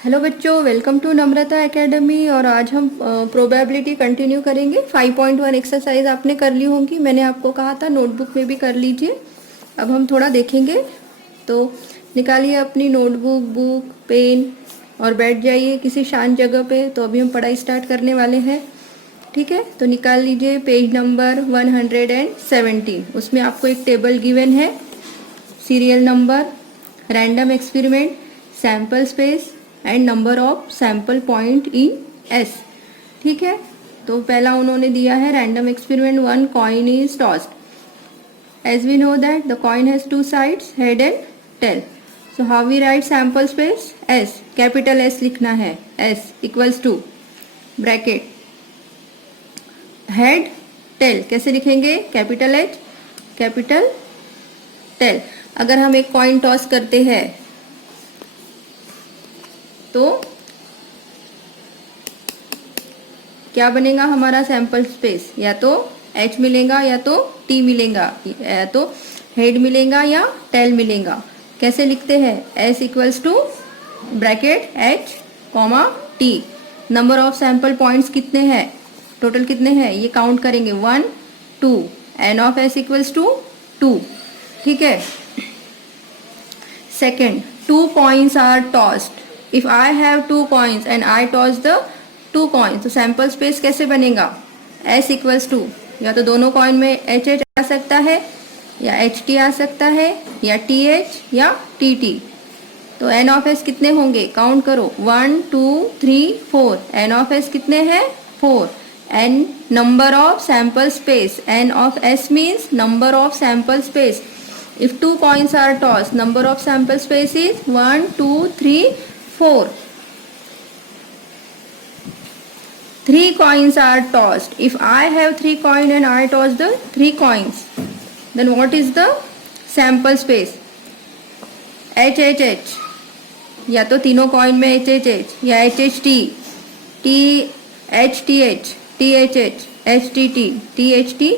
Hello बच्चों, welcome to Namrata academy. और आज हम प्रोबेबिलिटी कंटिन्यू करेंगे। 5.1 एक्सरसाइज आपने कर ली होंगी, मैंने आपको कहा था नोटबुक में भी कर लीजिए। अब हम थोड़ा देखेंगे, तो निकालिए अपनी नोटबुक, बुक, पेन और बैठ जाइए किसी शांत जगह पे। तो अभी हम पढ़ाई स्टार्ट करने वाले हैं, ठीक है। तो निकाल लीजिए पेज नंबर 117। उसमें आपको एक टेबल गिवन है, serial number, random experiment, sample space and number of sample point in S, ठीक है। तो पहला उन्होंने दिया है random experiment 1, coin is tossed. As we know that the coin has two sides, head and tail. So how we write sample space? S, capital S लिखना है। S equals to bracket head tail. कैसे लिखेंगे? Capital H, capital tail. अगर हम एक coin toss करते हैं तो क्या बनेगा हमारा सैंपल स्पेस? या तो H मिलेगा या तो T मिलेगा, या तो हेड मिलेगा या टेल मिलेगा। कैसे लिखते हैं? S equals to bracket H comma T। Number of sample points कितने हैं? टोटल कितने हैं ये काउंट करेंगे। 1, 2। N of S equals to 2, ठीक है। Second, 2 coins are tossed. If I have 2 coins and I toss the 2 coins, तो sample space कैसे बनेगा? S इक्वल्स टू, या तो दोनों कॉइन में एच एच आ सकता है, या एच टी आ सकता है, या टी एच या टी टी। तो एन ऑफ एस कितने होंगे? काउंट करो। 1, 2, 3, 4। एन ऑफ एस कितने हैं? 4। N number of sample space, N of S means number of sample space. If 2 coins are tossed, number of sample space is 1, 2, 3, 4. 3 coins are tossed. If I have 3 coins and I toss the 3 coins, then what is the sample space? H H H. या तो तीनों coin में H H H, या H H T, T H T H, T H H, H T T, T H T,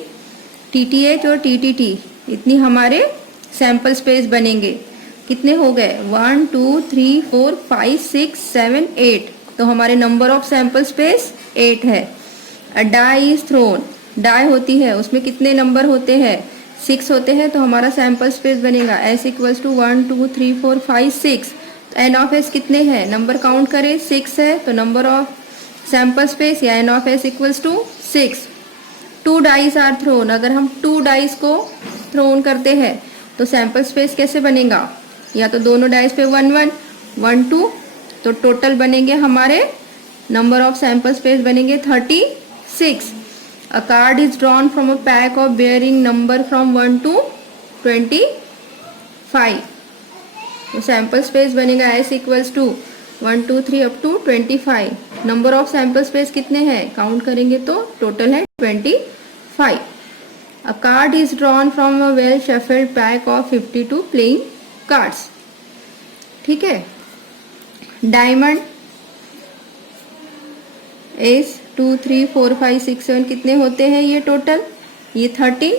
T T H और T T T। इतनी हमारे sample space बनेंगे। कितने हो गए? 1, 2, 3, 4, 5, 6, 7, 8। तो हमारे नंबर ऑफ सैंपल स्पेस 8 है। अ डाई इज थ्रोन, डाई होती है, उसमें कितने नंबर होते हैं? 6 होते हैं। तो हमारा सैंपल स्पेस बनेगा S इक्वल्स टू 1, 2, 3, 4, 5, 6। तो एन ऑफ एस कितने हैं? नंबर काउंट करें, 6 है। तो नंबर ऑफ सैंपल स्पेस या N of S equals to 6। 2 dice are thrown, अगर हम 2 डाइस को थ्रोन करते हैं तो सैंपल स्पेस कैसे बनेगा? या तो दोनों डाइस पे 1, 1, 1, 2। तो टोटल बनेंगे हमारे नंबर ऑफ सैंपल स्पेस बनेंगे 36। A card is drawn from a pack of bearing number from 1 to 25। तो सैंपल स्पेस बनेगा S equals to 1, 2, 3 up to 25। Number of sample space कितने हैं? काउंट करेंगे तो टोटल है 25। A card is drawn from a well shuffled pack of 52 playing cards, ठीक है। Diamond S 2, 3, 4, 5, 6, 7 कितने होते हैं ये टोटल? ये 13,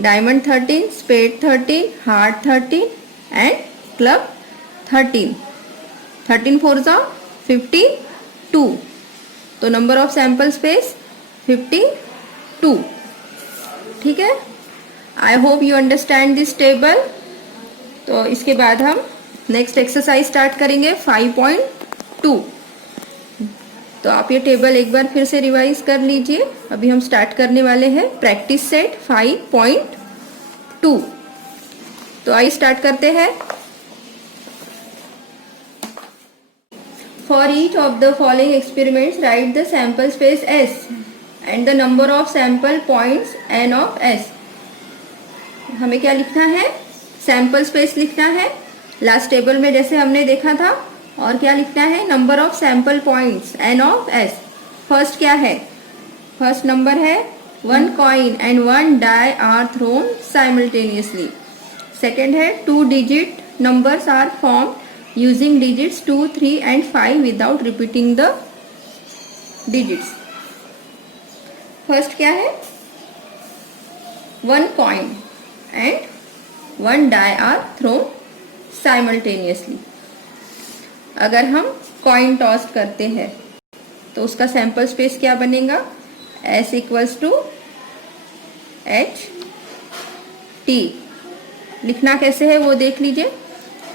diamond 13, spade 13, heart 13 and club 13। 13 4 जा 52। तो नंबर ऑफ सैंपल स्पेस 52, ठीक है। I hope you understand this table. तो इसके बाद हम नेक्स्ट एक्सरसाइज स्टार्ट करेंगे 5.2। तो आप ये टेबल एक बार फिर से रिवाइज कर लीजिए। अभी हम स्टार्ट करने वाले हैं प्रैक्टिस सेट 5.2। तो आइए स्टार्ट करते हैं। For each of the following experiments write the sample space S and the number of sample points N of S। हमें क्या लिखना है? सैंपल स्पेस लिखना है, लास्ट टेबल में जैसे हमने देखा था। और क्या लिखना है? Number of sample points N of S। First क्या है? फर्स्ट नंबर है 1 coin and 1 die are thrown simultaneously। Second है 2 digit numbers are formed using digits 2, 3 and 5 without repeating the digits। First क्या है? 1 coin and 1 die are thrown simultaneously। अगर हम coin toss करते हैं तो उसका सैंपल स्पेस क्या बनेगा, S equals to H T. लिखना कैसे है वो देख लीजिए,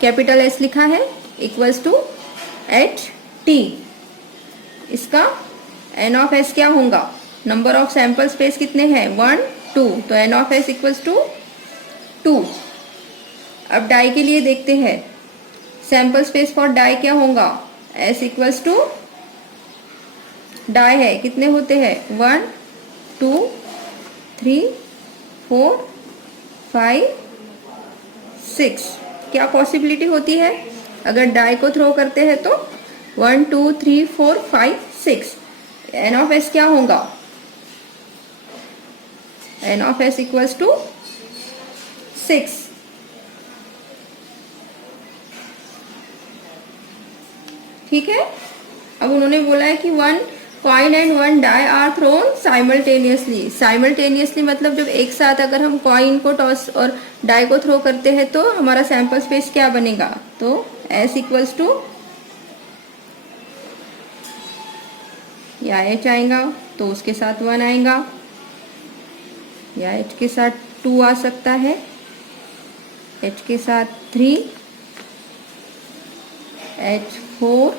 कैपिटल S लिखा है इक्वल्स टू एच टी। इसका एन ऑफ एस क्या होगा, नंबर ऑफ सैंपल स्पेस कितने हैं 1 2, तो N of S equals to 2। अब डाई के लिए देखते हैं, सैंपल स्पेस फॉर डाई क्या होगा, एस इक्वल्स टू डाई है कितने होते हैं 1 2 3 4 5 6। क्या पॉसिबिलिटी होती है, अगर डाई को थ्रो करते हैं तो 1 2 3 4 5 6। एन ऑफ एस क्या होगा, N of S equals to 6। ठीक है। अब उन्होंने बोला है कि 1 coin and 1 die are thrown simultaneously. Simultaneously मतलब जब एक साथ अगर हम कॉइन को टॉस और डाई को थ्रो करते हैं तो हमारा सैंपल स्पेस क्या बनेगा, तो एस इक्वल्स टू या एच आएगा तो उसके साथ 1 आएगा, या एच के साथ 2 आ सकता है, एच के साथ 3, H4,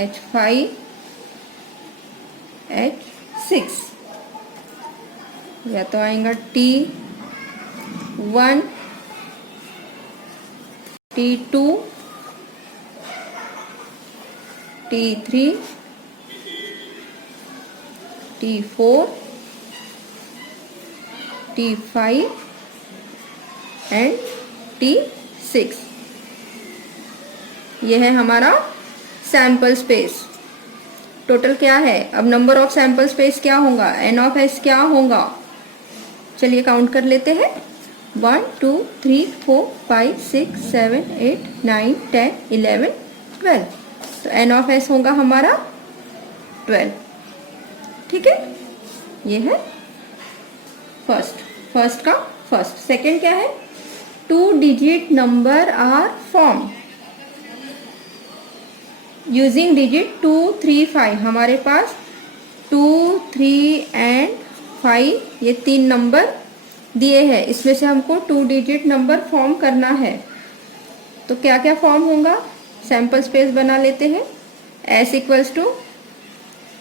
H5, H6, या तो आएगा T1, T2, T3, T4, T5 and T6। यह है हमारा सैंपल स्पेस। टोटल क्या है, अब नंबर ऑफ सैंपल स्पेस क्या होगा, एन ऑफ एस क्या होगा, चलिए काउंट कर लेते हैं 1 2 3 4 5 6 7 8 9 10 11 12। तो एन ऑफ एस होगा हमारा 12। ठीक है, ये है फर्स्ट का फर्स्ट। सेकंड क्या है, 2 digit number are form using digit 2 3 5। हमारे पास 2 3 एंड 5 ये 3 नंबर दिए हैं, इसमें से हमको 2 डिजिट नंबर फॉर्म करना है। तो क्या क्या फॉर्म होगा, सैंपल स्पेस बना लेते हैं, एस इक्वल्स टू,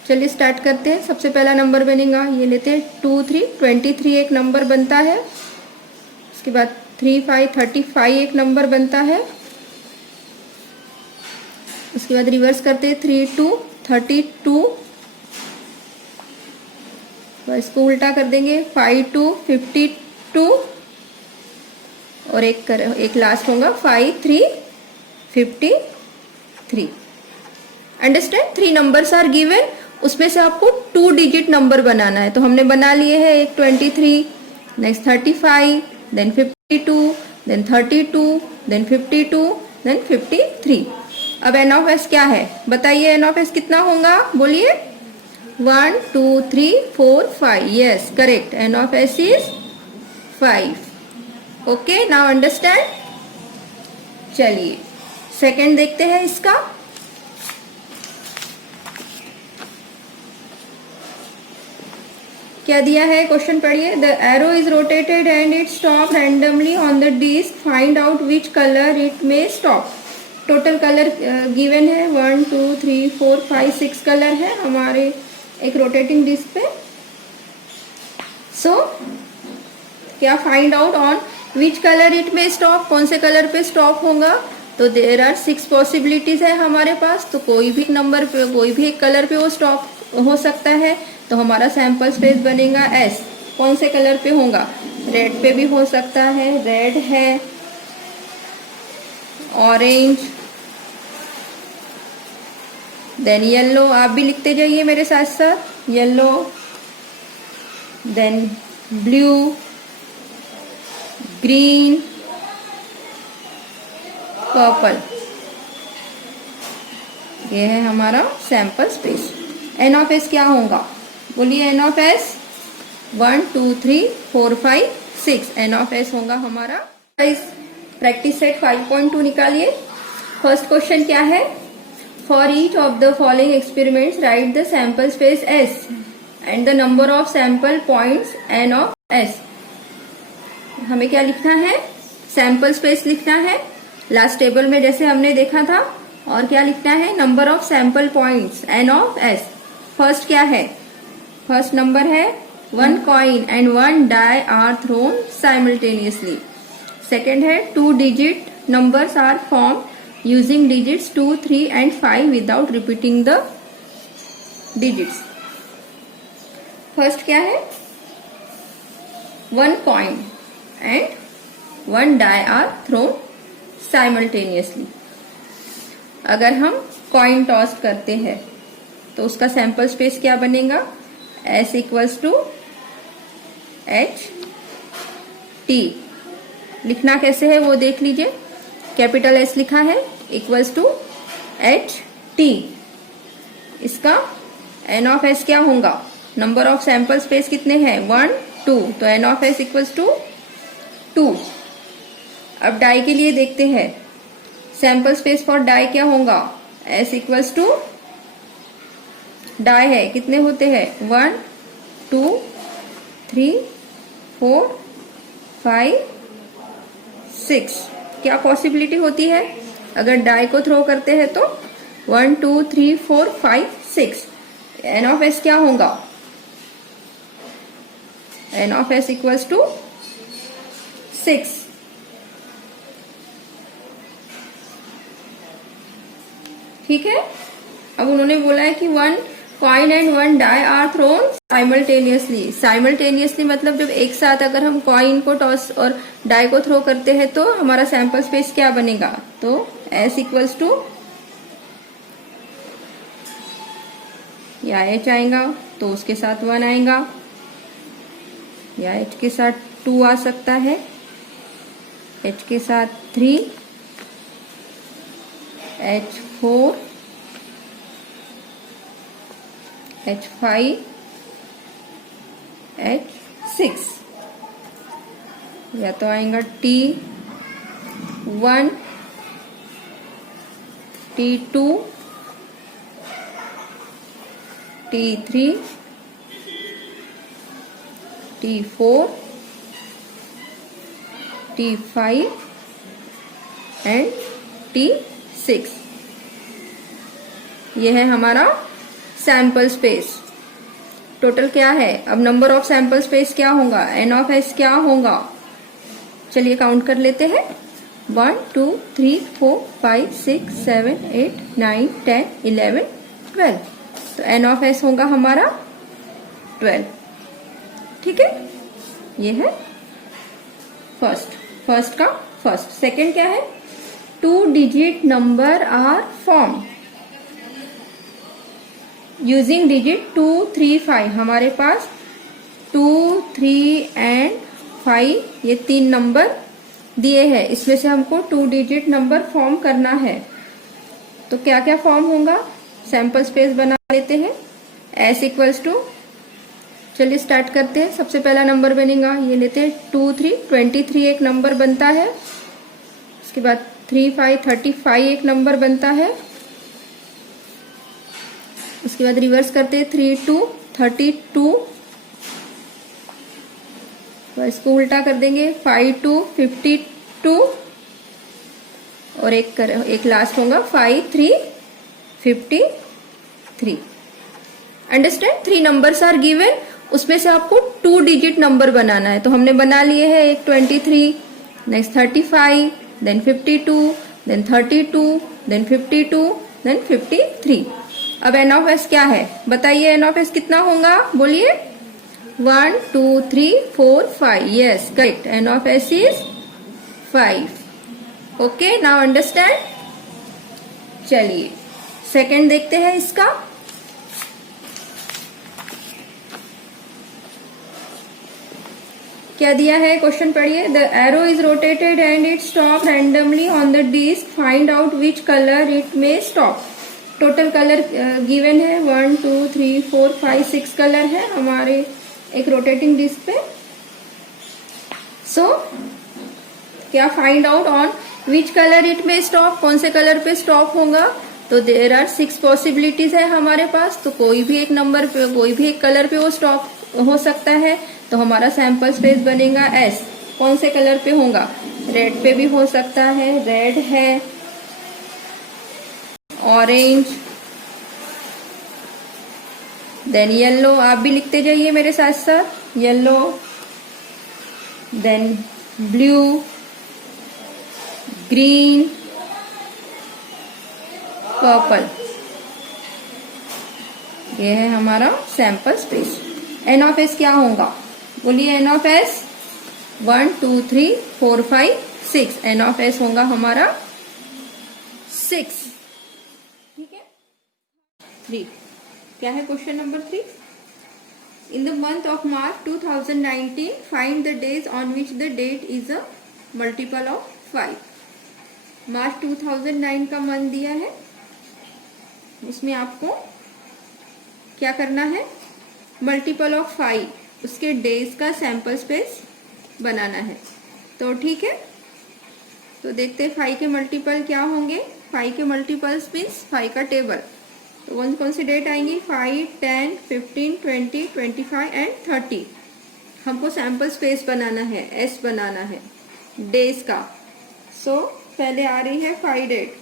चलिए स्टार्ट करते हैं। सबसे पहला नंबर बनेगा, ये लेते हैं 2 3, 23 एक नंबर बनता है। उसके बाद 3 5 35 एक नंबर बनता है। उसके बाद रिवर्स करते हैं 3 2 32, तो इसको उल्टा कर देंगे 5 2 52, और एक लास्ट होगा 5 3 53। अंडरस्टैंड, 3 नंबर्स आर गिवन, उसमें से आपको 2 डिजिट नंबर बनाना है। तो हमने बना लिए हैं, एक 23, next 35, then 52, then 32, then 52, then 53। अब एन ऑफ एस क्या है बताइए, एन ऑफ एस कितना होगा बोलिए, 1 2 3 4 5। Yes correct, N of S is 5। Okay, now understand. चलिए सेकंड देखते हैं इसका। क्या दिया है, क्वेश्चन पढ़िए। The arrow is rotated and it stop randomly on the disc, find out which colour it may stop. Total colour given है 1 2 3 4 5 6 colour है हमारे एक रोटेटिंग डिस्क पे। सो क्या find out on which colour it may stop, कौन से colour पे stop होगा। तो देयर आर 6 पॉसिबिलिटीज है हमारे पास, तो कोई भी नंबर पे कोई भी एक कलर पे वो स्टॉप हो सकता है। तो हमारा सैंपल स्पेस बनेगा एस। कौन से कलर पे होगा, रेड पे भी हो सकता है, रेड है, ऑरेंज, देन येलो, आप भी लिखते जाइए मेरे साथ साथ, yellow, then blue, green, purple. ये है हमारा sample space. N of S क्या होगा बोलिए, N of S 1 2 3 4 5 6। N of S होगा हमारा प्रैक्टिस सेट 5.2 निकालिए। फर्स्ट क्वेश्चन क्या है? For each of the following experiments write the sample space S and the number of sample points N of S. हमें क्या लिखना है? सैंपल स्पेस लिखना है लास्ट टेबल में जैसे हमने देखा था, और क्या लिखना है? Number of sample points N of S. First क्या है? फर्स्ट नंबर है 1 coin and 1 die are thrown simultaneously. Second है 2 digit numbers are formed using digits 2, 3 and 5 without repeating the digits. First क्या है? 1 coin and 1 die are thrown simultaneously. अगर हम coin toss करते हैं तो उसका सैंपल स्पेस क्या बनेगा? S equals to H T. लिखना कैसे है वो देख लीजिए। कैपिटल एस लिखा है इक्वल्स टू एच टी। इसका एन ऑफ एस क्या होगा? नंबर ऑफ सैंपल स्पेस कितने हैं? 1, 2, तो N of S equals to 2। अब डाई के लिए देखते हैं। सैंपल स्पेस फॉर डाई क्या होगा? एस इक्वल्स टू डाई है कितने होते हैं? 1, 2, 3, 4, 5, 6। क्या पॉसिबिलिटी होती है अगर डाई को थ्रो करते हैं तो? 1, 2, 3, 4, 5, 6। एन ऑफ एस क्या होगा? N of S equals to 6। ठीक है। अब उन्होंने बोला है कि 1 coin and 1 die are thrown simultaneously। Simultaneously मतलब जब एक साथ अगर हम कॉइन को टॉस और डाई को थ्रो करते हैं तो हमारा सैंपल स्पेस क्या बनेगा? तो S इक्वल्स टू या H आएगा तो उसके साथ 1 आएगा, या H के साथ 2 आ सकता है, H के साथ 3, H4, H5, H6, या तो आएगा T1, T2, T3, T4, T5 and T6। यह है हमारा सैंपल स्पेस। टोटल क्या है? अब नंबर ऑफ सैंपल स्पेस क्या होगा? एन ऑफ एस क्या होगा? चलिए काउंट कर लेते हैं। 1, 2, 3, 4, 5, 6, 7, 8, 9, 10, 11, 12। तो एन ऑफ एस होगा हमारा 12। ठीक है, ये है फर्स्ट का फर्स्ट। सेकेंड क्या है? 2 digit number are form using digit 2, 3, 5। हमारे पास 2, 3 एंड 5 ये 3 नंबर दिए हैं। इसमें से हमको 2 digit नंबर फॉर्म करना है। तो क्या क्या फॉर्म होगा? सैंपल स्पेस बना लेते हैं। S इक्वल्स टू, चलिए स्टार्ट करते हैं। सबसे पहला नंबर बनेगा, ये लेते हैं 2, 3, 23 एक नंबर बनता है। उसके बाद 3, 5, 35 एक नंबर बनता है। उसके बाद रिवर्स करते हैं 3, 2, 32। तो इसको उल्टा कर देंगे 5, 2, 52। और एक लास्ट होगा 5, 3, 53। अंडरस्टैंड? 3 नंबर्स आर गिवन, उसमें से आपको 2 digit नंबर बनाना है। तो हमने बना लिए हैं। एक 23, next 35, then 52, then 32, then 52, then 53। अब एन ऑफ एस क्या है बताइए? एन ऑफ एस कितना होगा? बोलिए। 1, 2, 3, 4, 5। Yes correct, N of S is 5। Okay, now understand. चलिए सेकंड देखते हैं इसका। क्या दिया है? क्वेश्चन पढ़िए। The arrow is rotated and it stop randomly on the disc, find out which colour it may stop. Total colour given है 1, 2, 3, 4, 5, 6 colour है हमारे एक रोटेटिंग डिस्क पे। सो क्या find out on which colour it may stop, कौन से colour पे stop होगा। तो देयर आर 6 पॉसिबिलिटीज है हमारे पास, तो कोई भी एक नंबर पे, कोई भी एक कलर पे वो स्टॉप हो सकता है। तो हमारा सैंपल स्पेस बनेगा एस। कौन से कलर पे होगा, रेड पे भी हो सकता है, रेड है, ऑरेंज, देन येलो, आप भी लिखते जाइए मेरे साथ साथ, yellow, then blue, green, purple. ये है हमारा sample space. N of S क्या होगा, बोलिए N of S 1 2 3 4 5 6। N of S होगा हमारा 6। ठीक है। 3 क्या है, question number 3। In the month of March 2019 find the days on which the date is a multiple of 5। March 2009 का मंथ दिया है, उसमें आपको क्या करना है, मल्टीपल ऑफ 5 उसके डेज का सैंपल स्पेस बनाना है। तो ठीक है, तो देखते हैं 5 के मल्टीपल क्या होंगे। 5 के मल्टीपल्स मीन्स 5 का टेबल। तो कौन कौन सी डेट आएंगी, 5 10 15 20 25 एंड 30। हमको सैंपल स्पेस बनाना है, एस बनाना है डेज का। सो पहले आ रही है 5 डेट,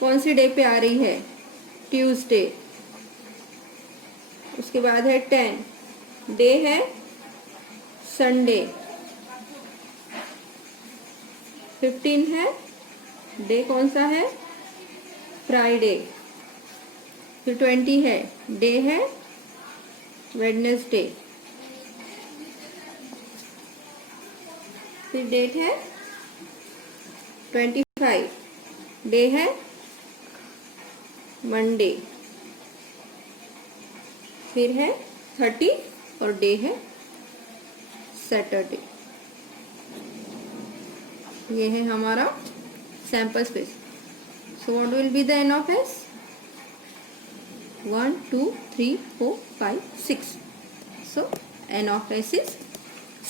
कौन सी डे पे आ रही है, ट्यूसडे। उसके बाद है 10 डे है संडे, 15 है डे कौन सा है, फ्राइडे। फिर 20 है डे है वेडनेसडे। फिर डेट है 25 डे है मंडे। फिर है 30 और डे है सैटरडे। ये है हमारा sample space. So what will be the N of S, 1 2 3 4 5 6। So N of S is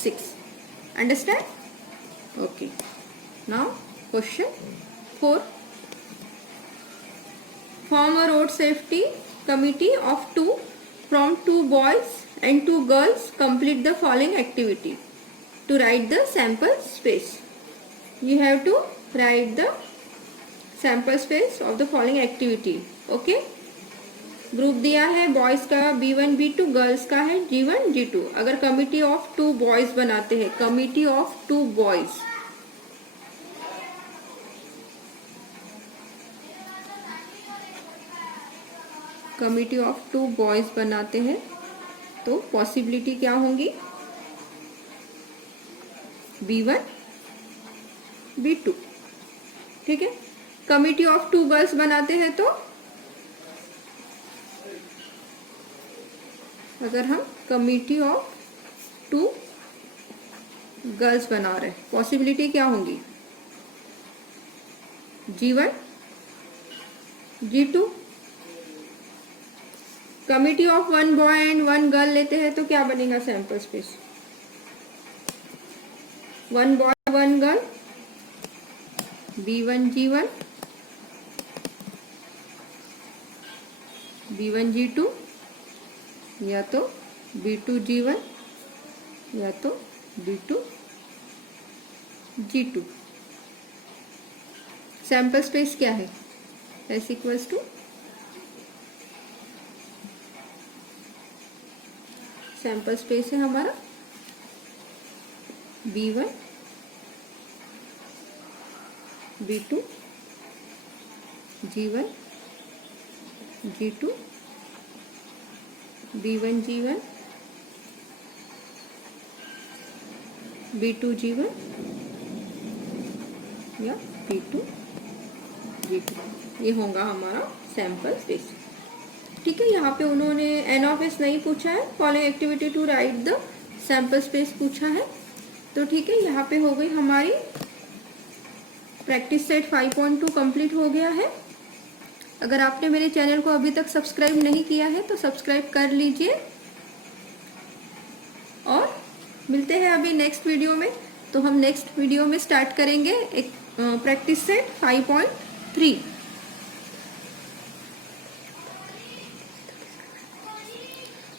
6। Understand? Okay, now question 4। Form a road safety committee of 2 from 2 boys and 2 girls. Complete the following activity. To write the sample space, you have to write the sample space of the following activity. Okay? Group दिया है boys का B1 B2, girls का है G1 G2। अगर committee of 2 boys बनाते हैं, committee of 2 boys, committee of 2 boys बनाते हैं तो पॉसिबिलिटी क्या होंगी, B1 B2। ठीक है। कमिटी ऑफ 2 गर्ल्स बनाते हैं तो अगर हम कमिटी ऑफ 2 गर्ल्स बना रहे, पॉसिबिलिटी क्या होंगी, G1 G2। Committee of 1 boy and 1 girl लेते हैं तो क्या बनेगा sample space, 1 boy 1 girl, B1 G1 B1 G2, या तो B2 G1 या तो B2 G2। सैंपल स्पेस क्या है, S equals to, sample space है हमारा B1 B2 G1 G2 B1 G1 B2 G1 या B2 G2। ये होगा हमारा सैंपल स्पेस। ठीक है, यहाँ पे उन्होंने एन ऑफ एस नहीं पूछा है, following activity to write the sample space पूछा है। तो ठीक है, यहाँ पे हो गई हमारी प्रैक्टिस सेट 5.2 कंप्लीट हो गया है। अगर आपने मेरे चैनल को अभी तक सब्सक्राइब नहीं किया है तो सब्सक्राइब कर लीजिए और मिलते हैं अभी नेक्स्ट वीडियो में। तो हम नेक्स्ट वीडियो में स्टार्ट करेंगे एक प्रैक्टिस सेट 5.3।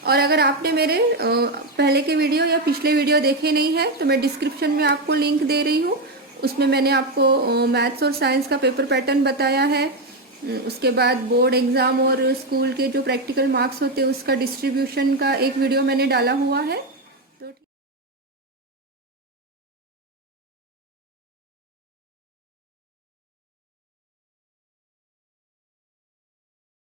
और अगर आपने मेरे पहले के वीडियो या पिछले वीडियो देखे नहीं है तो मैं डिस्क्रिप्शन में आपको लिंक दे रही हूँ। उसमें मैंने आपको मैथ्स और साइंस का पेपर पैटर्न बताया है। उसके बाद बोर्ड एग्ज़ाम और स्कूल के जो प्रैक्टिकल मार्क्स होते हैं उसका डिस्ट्रीब्यूशन का एक वीडियो मैंने डाला हुआ है।